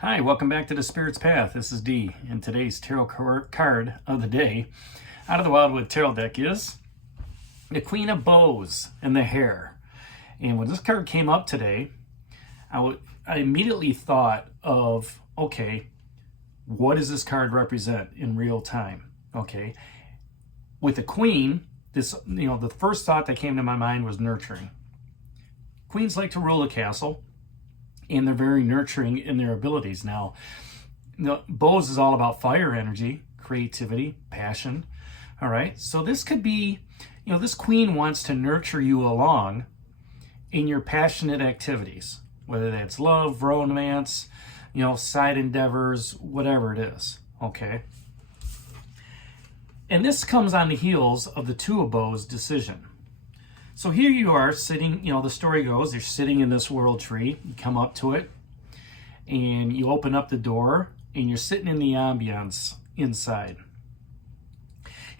Hi, welcome back to the Spirit's Path. This is Dee, and today's tarot card of the day out of the Wildwood Tarot deck is the Queen of Bows and the Hare. And when this card came up today, I immediately thought of, okay, what does this card represent in real time? Okay, with the Queen, the first thought that came to my mind was nurturing. Queens like to rule a castle, and they're very nurturing in their abilities. Now, bows is all about fire energy, creativity, passion. All right, so this could be, this queen wants to nurture you along in your passionate activities, whether that's love, romance, side endeavors, whatever it is. Okay, and this comes on the heels of the Two of Bows decision. So here you are sitting, the story goes, you're sitting in this world tree, you come up to it, and you open up the door, and you're sitting in the ambiance inside.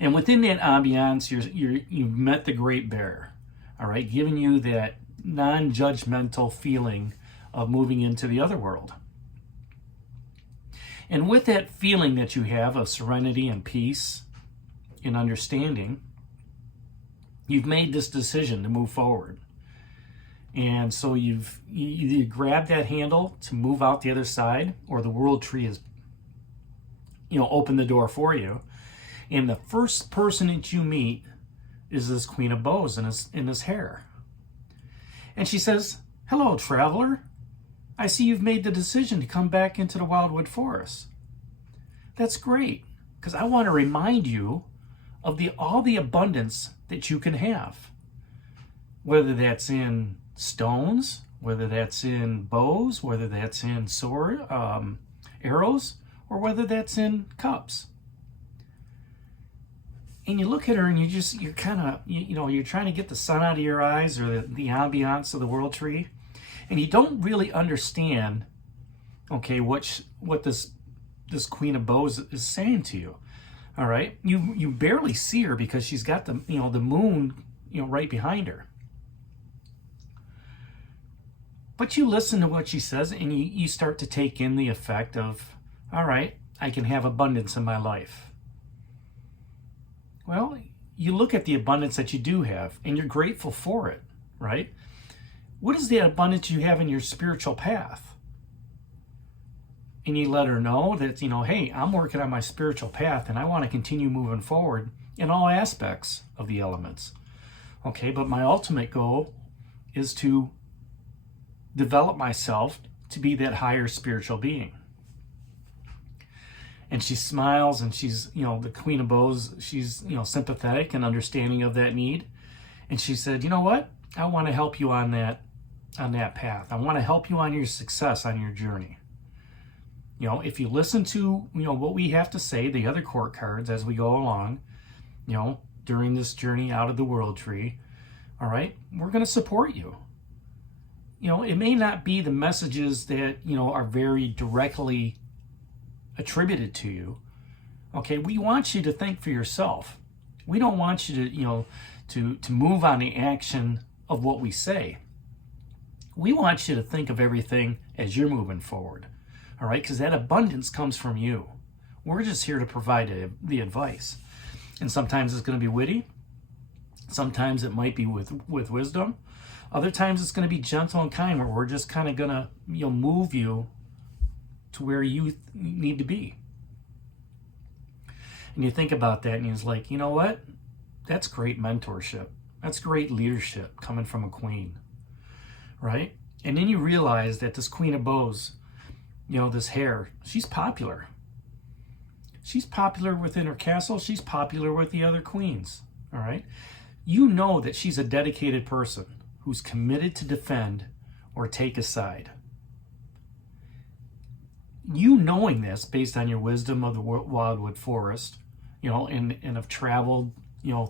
And within that ambiance, you've met the Great Bear, all right, giving you that non-judgmental feeling of moving into the other world. And with that feeling that you have of serenity and peace and understanding, you've made this decision to move forward. And so you grab that handle to move out the other side, or the world tree is, open the door for you. And the first person that you meet is this Queen of Bows in this Hare. And she says, "Hello, traveler. I see you've made the decision to come back into the Wildwood Forest. That's great, because I want to remind you of all the abundance that you can have, whether that's in stones, whether that's in bows, whether that's in arrows, or whether that's in cups." And you look at her and you're kind of, you're trying to get the sun out of your eyes, or the ambiance of the world tree, and you don't really understand, okay, what this Queen of Bows is saying to you. All right, you barely see her because she's got the moon right behind her. But you listen to what she says, and you start to take in the effect of, all right, I can have abundance in my life. Well, you look at the abundance that you do have, and you're grateful for it, right? What is the abundance you have in your spiritual path? And you let her know that, hey, I'm working on my spiritual path and I want to continue moving forward in all aspects of the elements. Okay, but my ultimate goal is to develop myself to be that higher spiritual being. And she smiles, and she's, the Queen of Bows, she's, sympathetic and understanding of that need. And she said, "You know what? I want to help you on that path. I want to help you on your success, on your journey. If you listen to, what we have to say, the other court cards as we go along, during this journey out of the world tree, all right, we're going to support you. It may not be the messages that, are very directly attributed to you. Okay, we want you to think for yourself. We don't want you to move on the action of what we say. We want you to think of everything as you're moving forward. All right, because that abundance comes from you. We're just here to provide the advice. And sometimes it's going to be witty. Sometimes it might be with wisdom. Other times it's going to be gentle and kind, where we're just kind of going to move you to where you need to be. And you think about that, and it's like, you know what? That's great mentorship. That's great leadership coming from a queen, right? And then you realize that this Queen of Bows, this Hare, she's popular. She's popular within her castle. She's popular with the other queens, all right? You know that she's a dedicated person who's committed to defend or take a side. You knowing this based on your wisdom of the Wildwood Forest, and have traveled,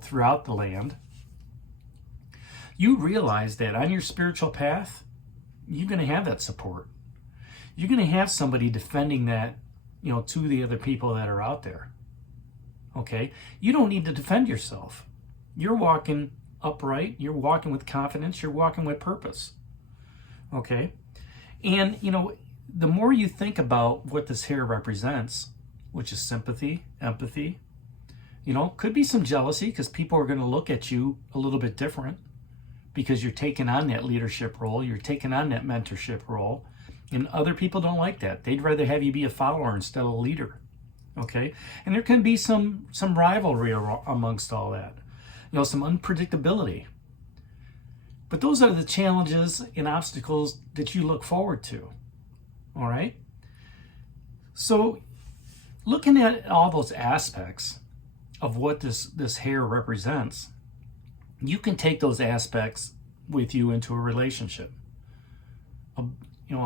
throughout the land, you realize that on your spiritual path, you're going to have that support. You're going to have somebody defending that, to the other people that are out there. Okay? You don't need to defend yourself. You're walking upright. You're walking with confidence. You're walking with purpose. Okay? And, the more you think about what this Hare represents, which is sympathy, empathy, could be some jealousy because people are going to look at you a little bit different because you're taking on that leadership role, you're taking on that mentorship role, and other people don't like that. They'd rather have you be a follower instead of a leader, okay? And there can be some rivalry amongst all that, some unpredictability. But those are the challenges and obstacles that you look forward to, all right? So looking at all those aspects of what this Hare represents, you can take those aspects with you into a relationship of,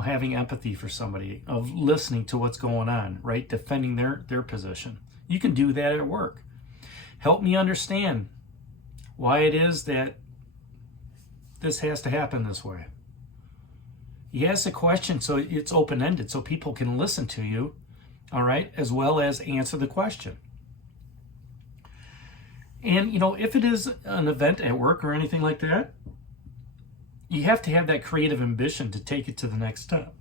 having empathy for somebody, of listening to what's going on, right? Defending their position. You can do that at work. Help me understand why it is that this has to happen this way. You ask a question so it's open-ended so people can listen to you, all right, as well as answer the question. And, if it is an event at work or anything like that, you have to have that creative ambition to take it to the next step,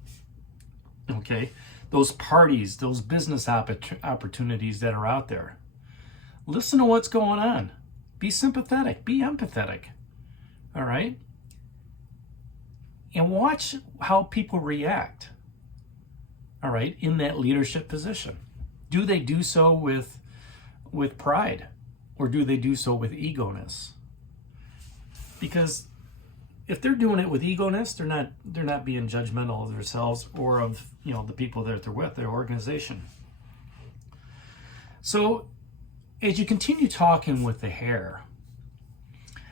okay? Those parties, those business opportunities that are out there. Listen to what's going on. Be sympathetic. Be empathetic, all right? And watch how people react, all right, in that leadership position. Do they do so with pride, or do they do so with egoness? Because if they're doing it with egoness, they're not being judgmental of themselves or of the people that they're with, their organization. So as you continue talking with the Hare,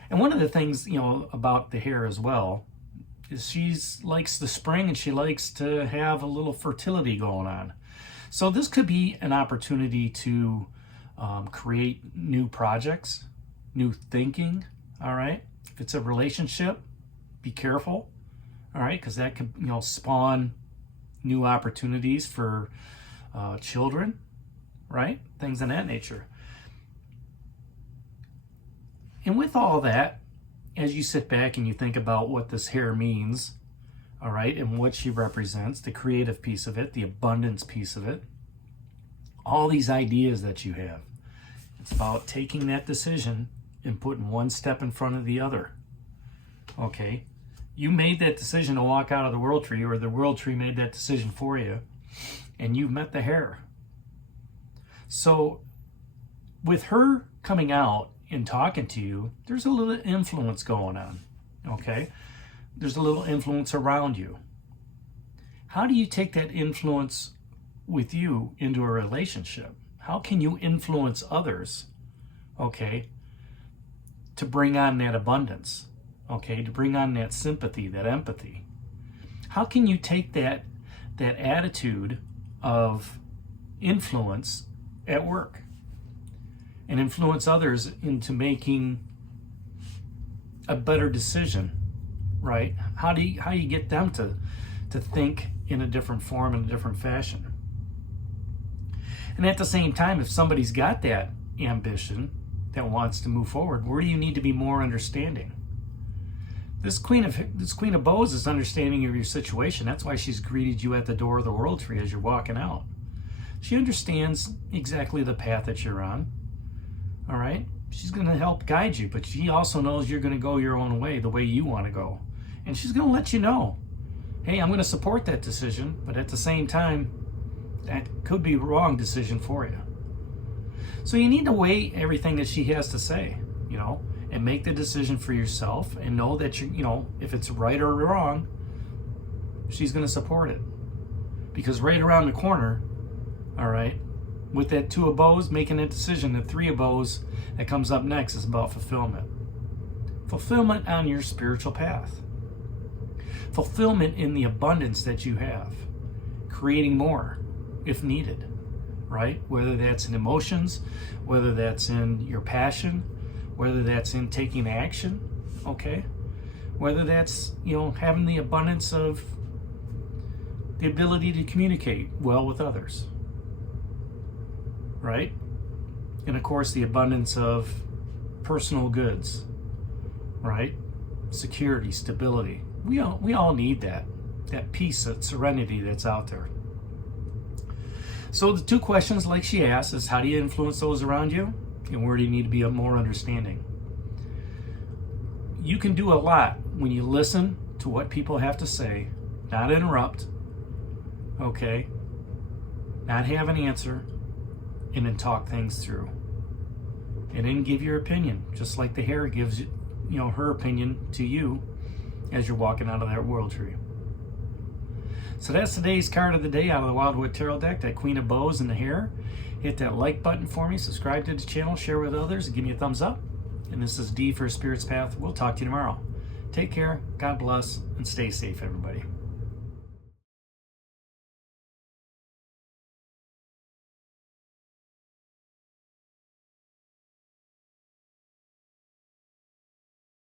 and one of the things about the Hare as well is she likes the spring and she likes to have a little fertility going on. So this could be an opportunity to create new projects, new thinking, all right? If it's a relationship, be careful, all right? Because that could, spawn new opportunities for children, right? Things of that nature. And with all that, as you sit back and you think about what this Hare means, all right, and what she represents, the creative piece of it, the abundance piece of it, all these ideas that you have, it's about taking that decision and putting one step in front of the other, okay? You made that decision to walk out of the world tree, or the world tree made that decision for you, and you've met the Hare. So with her coming out and talking to you, there's a little influence going on, okay? There's a little influence around you. How do you take that influence with you into a relationship? How can you influence others, okay, to bring on that abundance, okay, to bring on that sympathy, that empathy? How can you take that attitude of influence at work and influence others into making a better decision, right? How do you get them to think in a different form, in a different fashion? And at the same time, if somebody's got that ambition that wants to move forward, where do you need to be more understanding? This Queen of Bows is understanding of your situation. That's why she's greeted you at the door of the world tree as you're walking out. She understands exactly the path that you're on. All right? She's going to help guide you, but she also knows you're going to go your own way, the way you want to go. And she's going to let you know, hey, I'm going to support that decision, but at the same time, that could be a wrong decision for you. So you need to weigh everything that she has to say, and make the decision for yourself, and know that if it's right or wrong, she's going to support it. Because right around the corner, all right, with that Two of Bows, making that decision, the Three of Bows that comes up next is about fulfillment. Fulfillment on your spiritual path. Fulfillment in the abundance that you have. Creating more if needed, right? Whether that's in emotions, whether that's in your passion, whether that's in taking action, okay? Whether that's, having the abundance of the ability to communicate well with others, right? And of course, the abundance of personal goods, right? Security, stability. We all need that. that peace, that serenity that's out there. So the two questions like she asked is, how do you influence those around you? And where do you need to be more understanding? You can do a lot when you listen to what people have to say, not interrupt, okay? Not have an answer, and then talk things through. And then give your opinion, just like the Hare gives her opinion to you as you're walking out of that world tree. So that's today's card of the day out of the Wildwood Tarot deck, that Queen of Bows and the Hare. Hit that like button for me, subscribe to the channel, share with others, and give me a thumbs up. And this is D for Spirit's Path. We'll talk to you tomorrow. Take care, God bless, and stay safe, everybody.